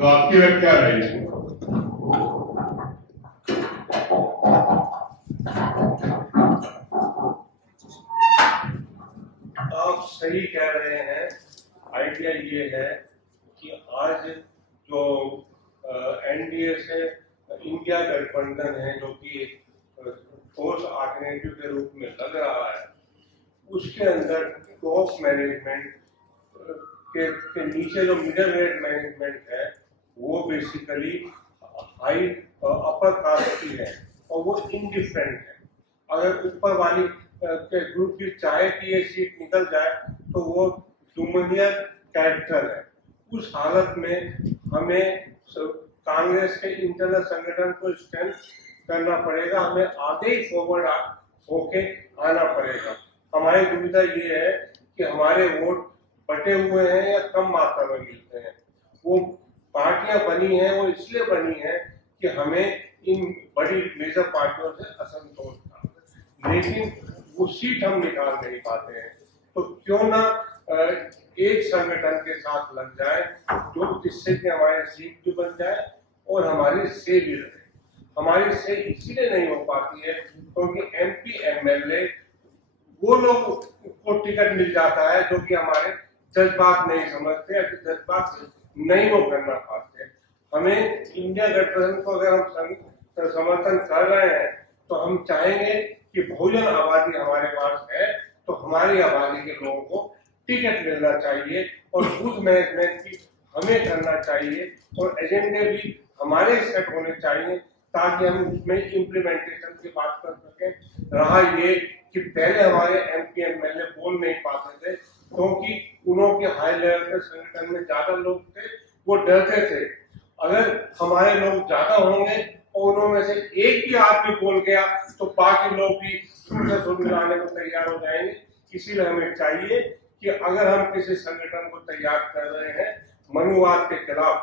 तो आपकी राय क्या रहे इसमें? आप सही कह रहे हैं। आइडिया ये है कि आज जो एनडीए से इंडिया गठबंधन है, जो कि ठोस ऑल्टरनेटिव के रूप में लग रहा है, उसके अंदर टॉप मैनेजमेंट के नीचे जो मिडिल ग्रेड मैनेजमेंट है वो बेसिकली हाई अपर कास्ट की है और वो इनडिफरेंट है। अगर ऊपर वाली के ग्रुप की चाहे कि ये सीट निकल जाए तो वो ह्यूमनियर कैरेक्टर है। उस हालत में हमें कांग्रेस के इंटरनल संगठन को स्ट्रेंथ करना पड़ेगा, हमें आगे ही फॉरवर्ड होके आना पड़ेगा। हमारी दुविधा ये है कि हमारे वोट बटे हुए हैं या कम मात्रा में मिलते हैं। वो पार्टियां बनी हैं वो इसलिए बनी हैं कि हमें इन बड़ी मेजर पार्टियों से असंतोष था, लेकिन वो सीट हम निकाल नहीं पाते हैं। तो क्यों ना एक संगठन के साथ लग जाए जो जिससे कि हमारी सीट भी बन जाए और हमारी से भी रहे। हमारी से इसीलिए नहीं हो पाती है क्योंकि एमपी एमएलए वो लोग को टिकट मिल जाता है जो कि हमारे जज्बात नहीं समझते या जज्बात से नहीं वो करना पाते। हमें इंडिया गठबंधन को अगर हम समर्थन कर रहे हैं तो हम चाहेंगे कि बहुजन आबादी हमारे पास है तो हमारी आबादी के लोगों को टिकट मिलना चाहिए और बूथ मैनेजमेंट भी हमें करना चाहिए और एजेंडे भी हमारे सेट होने चाहिए ताकि हम उसमें इम्प्लीमेंटेशन की बात कर सकें। रहा ये कि पहले हमारे एमपी एमएलए बोल नहीं पाते थे क्योंकि उन्होंने हाई लेवल पे संगठन में ज्यादा लोग थे, वो डरते थे अगर हमारे लोग ज्यादा होंगे और उन्होंने से एक भी आदमी बोल गया तो बाकी लोग भी सुर से सुर मिलाने को तैयार हो जाएंगे। इसीलिए हमें चाहिए कि अगर हम किसी संगठन को तैयार कर रहे हैं मनुवाद के खिलाफ,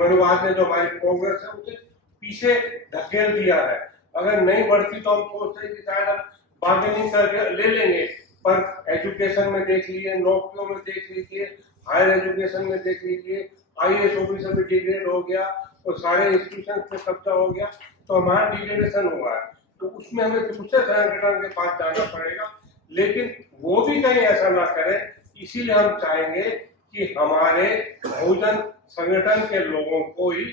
मनुवाद ने जो हमारी प्रोग्रेस है उसे पीछे धकेल दिया है। अगर नहीं बढ़ती तो हम सोचते हैं कि शायद हम बार्गेनिंग करके ले लेंगे, पर एजुकेशन में देख लीजिए, नौकरियों में देख लीजिए, हायर एजुकेशन में देख लीजिए, आईएएस ऑफिसर में डिग्रेड हो गया और सारे इंस्टीट्यूशन पे कब्जा हो गया तो हमारा डिग्रेडेशन हुआ है। तो उसमें हमें दूसरे संगठन के पास जाना पड़ेगा, लेकिन वो भी कहीं ऐसा ना करे। इसीलिए हम चाहेंगे कि हमारे बहुजन संगठन के लोगों को ही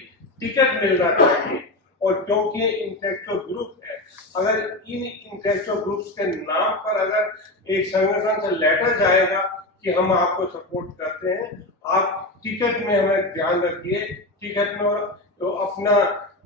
टिकट मिलना चाहिए और क्योंकि इंटेलेक्चुअल ग्रुप है, अगर इन इंटेलेक्चुअल ग्रुप्स के नाम पर अगर एक संगठन से लेटर जाएगा कि हम आपको सपोर्ट करते हैं, आप टिकट में हमें ध्यान रखिए, टिकट में तो अपना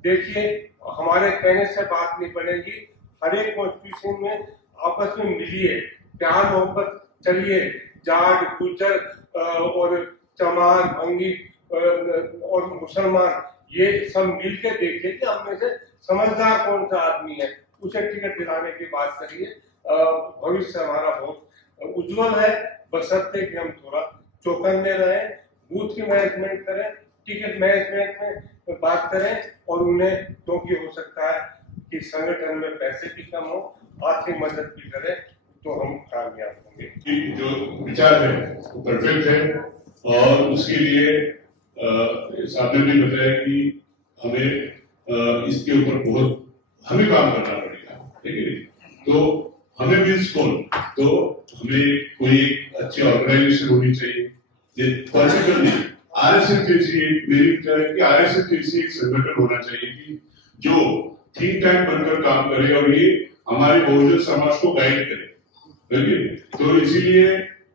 देखिए, हमारे कहने से बात नहीं बनेगी। हर एक कॉन्स्टिट्यूशन में आपस में मिलिए, प्यार मोहब्बत चलिए, जाट गुजर और चमार भंगी और मुसलमान ये सब मिलके देखिए कि हम में से समझदार कौन सा आदमी है, उसे टिकट दिलाने की बात करिए। भविष्य हमारा बहुत उज्जवल है, बशर्ते कि हम थोड़ा चौकन्ने रहें, बूथ की मैनेजमेंट करें, टिकट मैनेजमेंट में बात करें और उन्हें, क्योंकि हो सकता है कि संगठन में पैसे भी कम हो, आर्थिक मदद भी करें तो हम कामयाब होंगे। जो विचार है वो परफेक्ट है और उसके लिए साहब ने भी बताया कि हमें इसके ऊपर बहुत हमें काम करना पड़ेगा, ठीक है। तो हमें मीन्स कौन, तो हमें कोई अच्छी ऑर्गेनाइजेशन होनी चाहिए। पर्टिकुलरली आरएसएस जैसी, मेरी विचार है कि आरएसएस जैसी एक संगठन होना चाहिए कि जो थिंक टैंक बनकर काम करे और ये हमारे बहुजन समाज को गाइड करे, ठीक है। तो इसीलिए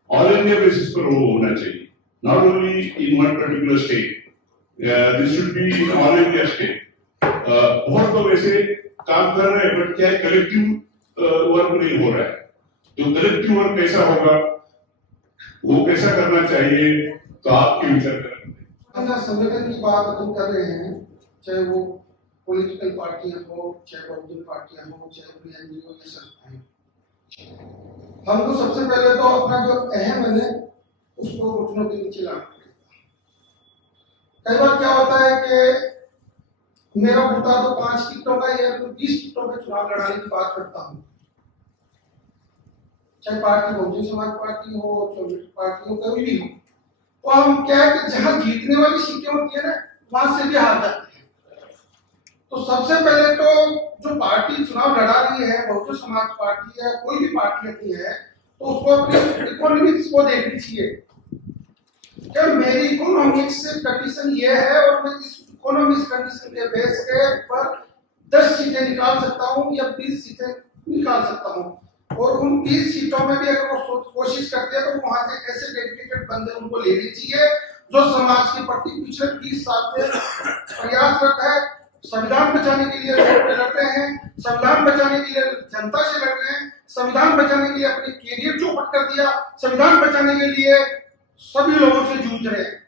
ऑल इंडिया बेसिस पर वो होना चाहिए, not only in one particular state. This should be in all India state. बहुत लोग ऐसे काम कर रहे हैं बट क्या है, कलेक्टिव वर्क नहीं हो रहा है। तो कलेक्टिव वर्क कैसा होगा, वो कैसा करना चाहिए, तो आपके विचार करें। संगठन की बात हम कर रहे हैं, चाहे वो पॉलिटिकल पार्टियां हो, चाहे बहुजन पार्टियां हो, चाहे कोई एनजीओ या संस्थाएं, हमको सबसे पहले तो अपना जो अहम है उसको घुटनों के नीचे लाना पड़ेगा। कई बार क्या होता है कि मेरा मुद्दा तो 5 टिकटों का या 20 टिकटों पे चुनाव लड़ाने की बात करता हूँ, चाहे पार्टी बहुजन समाज पार्टी हो, चाहे पार्टी हो, कभी भी हो, तो हम क्या है कि जहां जीतने वाली सीटें होती है ना, वहां से भी हार जाते हैं। तो सबसे पहले तो जो पार्टी चुनाव लड़ा रही है, बहुजन समाज पार्टी है, कोई भी पार्टी अपनी है, तो उसको अपनी इकोनॉमिक्स को देखनी चाहिए कि मेरी इकोनॉमिक्स कंडीशन ये है और मैं इस इकोनॉमिक्स कंडीशन के बेस के पर 10 सीटें निकाल सकता हूँ या 20 सीटें निकाल सकता हूँ। और उन 20 सीटों में भी अगर वो कोशिश करते हैं तो वहां से ऐसे डेडिकेटेड बंदे उनको लेने चाहिए जो समाज के प्रति पिछले 20 साल से प्रयासरत है, संविधान बचाने के लिए लड़ रहे हैं, संविधान बचाने के लिए जनता से लड़ रहे हैं, संविधान बचाने के लिए अपने कैरियर चौपट कर दिया, संविधान बचाने के लिए सभी लोगों से जूझ रहे हैं।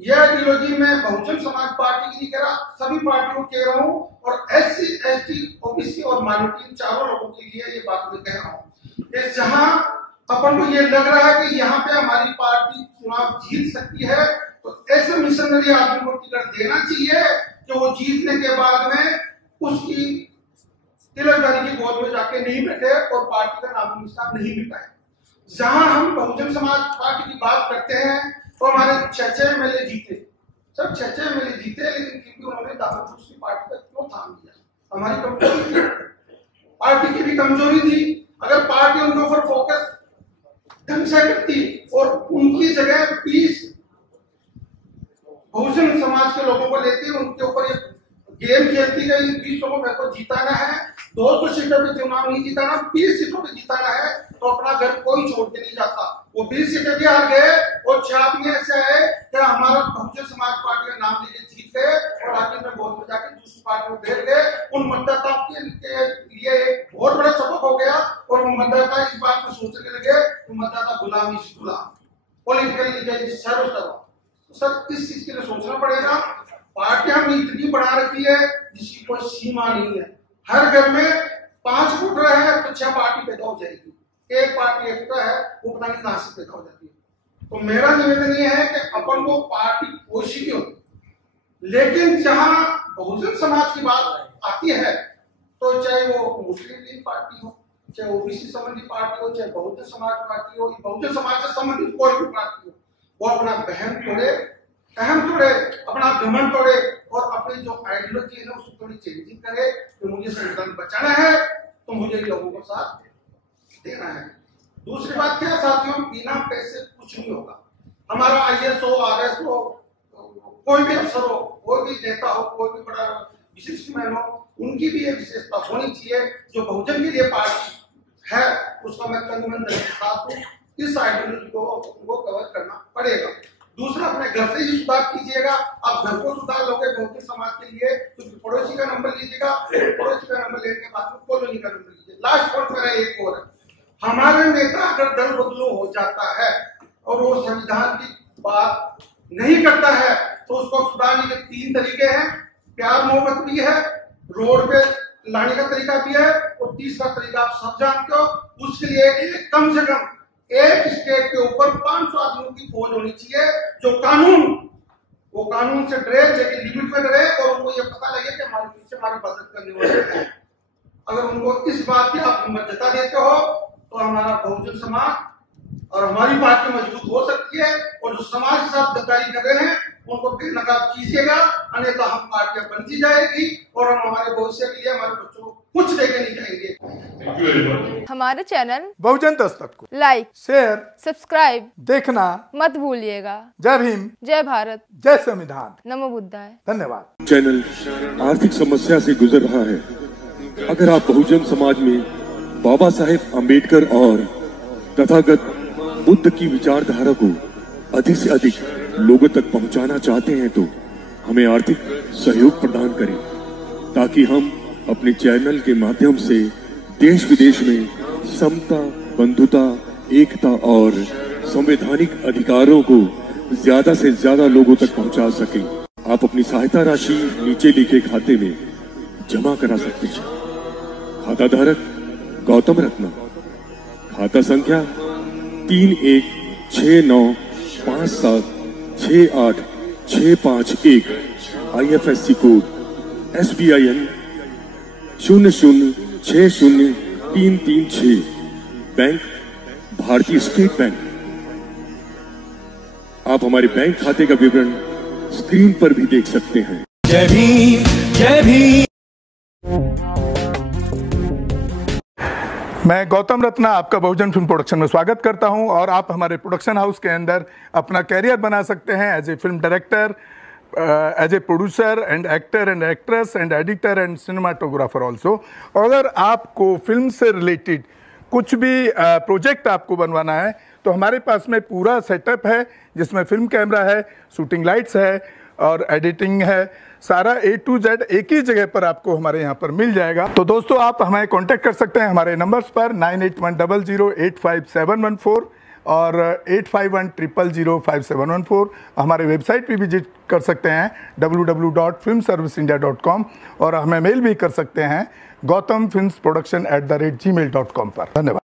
यह आइडियोलॉजी मैं बहुजन समाज पार्टी की नहीं कह रहा, सभी पार्टियों कह रहा हूँ, और SC, ST, OBC और माइनॉरिटी चारों लोगों के लिए ये बात मैं कह रहा हूँ। जहां अपन को ये लग रहा है कि यहाँ पे हमारी पार्टी चुनाव जीत सकती है, तो ऐसे मिशनरी आदमी को टिकट देना चाहिए कि वो जीतने के बाद में उसकी तिलकदारी की गोद में जाके नहीं बैठे और पार्टी का नाम निशान नहीं मिटाए। जहां हम बहुजन समाज पार्टी की बात करते हैं तो हमारे 6 MLA जीते, सब 6 MLA जीते, लेकिन फिर भी उन्होंने दूसरी पार्टी का क्यों थाम दिया? हमारी कमजोरी थी, पार्टी की भी कमजोरी थी। अगर पार्टी उनके ऊपर फोकस ढंग से करती और उनकी जगह 20 बहुजन समाज के लोगों को लेती, उनके ऊपर ये गेम खेलती गई, 20 लोगों को जिताना है, 200 सीटों पे चुनाव नहीं जिताना, 20 सीटों पे जिताना है, तो अपना घर कोई छोड़ के नहीं जाता। वो 20 सीटें भी हार गए और 6 आदमी ऐसे है कि हमारा बहुजन समाज पार्टी का नाम लेके जीत गए और आखिर में वोट में जाके दूसरी पार्टी को भेज गए। उन मतदाताओं के लिए एक बहुत बड़ा सबक हो गया और वो मतदाता इस बात को सोचने लगे कि मतदाता गुलामी से गुलाम, पॉलिटिकली सर्वस्व। सर इस चीज के लिए सोचना पड़ेगा। पार्टी हमने इतनी बढ़ा रखी है जिसकी कोई सीमा नहीं है। हर घर में 5 वोटर है तो 6 पार्टी पैदा हो जाएगी, एक पार्टी एक्स्ट्रा है वो पता नहीं कहां से पैदा हो जाती है। तो मेरा निवेदन ये है कि अपन को पार्टी कोई भी हो, लेकिन जहां बहुजन समाज की बात आती है तो चाहे वो मुस्लिम लीग पार्टी हो, चाहे OBC संबंधी पार्टी हो, चाहे बहुजन समाज पार्टी हो, बहुजन समाज से संबंधित कोई भी पार्टी हो, वो अपना बहम तोड़े, अहम तोड़े, अपना घमंड तोड़े और अपनी जो आइडियोलॉजी है ना उसको थोड़ी चेंजिंग करे कि मुझे संविधान बचाना है तो मुझे लोगों को साथ देना है। दूसरी बात क्या साथियों, बिना पैसे कुछ नहीं होगा। हमारा IAS हो, RS हो, कोई भी अफसर हो, कोई भी नेता हो, कोई भी बड़ा बिजनेसमैन हो, उनकी भी एक विशेषता होनी चाहिए जो बहुजन के लिए पार्टी है उसका मैं तन के साथ हूँ। इस आइडियोलॉजी को उनको कवर करना पड़ेगा। दूसरा, अपने घर से ही सुधार कीजिएगा। आप घर को सुधार लोगे बहुजन समाज के लिए तो पड़ोसी का नंबर लीजिएगा, पड़ोसी का नंबर लेने के बाद में कॉलोनी का नंबर लीजिए। लास्ट पॉइंट मेरा एक और है, हमारे नेता अगर दल बदलो हो जाता है और वो संविधान की बात नहीं करता है तो उसको सुधारने के 3 तरीके हैं। प्यार मोहब्बत भी है, रोड पे लाने का तरीका भी है, और तीसरा तरीका आप सब जानते हो, उसके लिए कम से कम एक स्टेट के ऊपर 500 आदमियों की फौज होनी चाहिए जो कानून से डरे, लेकिन लिमिट में डरे और उनको ये पता लगे कि हमारे पीछे हमारी मदद करने वाले हैं। अगर उनको इस बात की आप हिम्मत देते हो तो हमारा बहुजन समाज और हमारी पार्टी मजबूत हो सकती है, और जो समाज के साथ गद्दारी कर रहे हैं उनको बेनकाब कीजिएगा, अन्यथा हम पार्टियां बनती जाएगी और हम हमारे भविष्य के लिए हमारे बच्चों को कुछ देके नहीं जाएंगे। हमारे चैनल बहुजन दस्तक को लाइक, शेयर, सब्सक्राइब देखना मत भूलिएगा। जय भीम, जय भारत, जय संविधान, नमो बुद्धाय। धन्यवाद। चैनल आर्थिक समस्या से गुजर रहा है। अगर आप बहुजन समाज में बाबा साहेब अम्बेडकर और तथागत बुद्ध की विचारधारा को अधिक से अधिक लोगों तक पहुंचाना चाहते हैं तो हमें आर्थिक सहयोग प्रदान करें, ताकि हम अपने चैनल के माध्यम से देश विदेश में समता, बंधुता, एकता और संवैधानिक अधिकारों को ज्यादा से ज्यादा लोगों तक पहुंचा सकें। आप अपनी सहायता राशि नीचे लिखे खाते में जमा करा सकते हैं। खाता धारक गौतम रत्ना, खाता संख्या 3169576861, IFSC कोड SBIN 0060336, बैंक भारतीय स्टेट बैंक। आप हमारे बैंक खाते का विवरण स्क्रीन पर भी देख सकते हैं। जय भीम, जय भीम। मैं गौतम रत्ना आपका बहुजन फिल्म प्रोडक्शन में स्वागत करता हूं और आप हमारे प्रोडक्शन हाउस के अंदर अपना कैरियर बना सकते हैं as a film director, as a producer and actor and actress and editor and cinematographer also. अगर आपको फिल्म से रिलेटेड कुछ भी प्रोजेक्ट आपको बनवाना है तो हमारे पास में पूरा सेटअप है, जिसमें फिल्म कैमरा है, शूटिंग लाइट्स है और एडिटिंग है। सारा A to Z एक ही जगह पर आपको हमारे यहाँ पर मिल जाएगा। तो दोस्तों, आप हमें कांटेक्ट कर सकते हैं हमारे नंबर्स पर 9810085714 और 8510005714। हमारे वेबसाइट पे विजिट कर सकते हैं www.filmserviceindia.com और हमें मेल भी कर सकते हैं gautamfilmsproduction@gmail.com पर। धन्यवाद।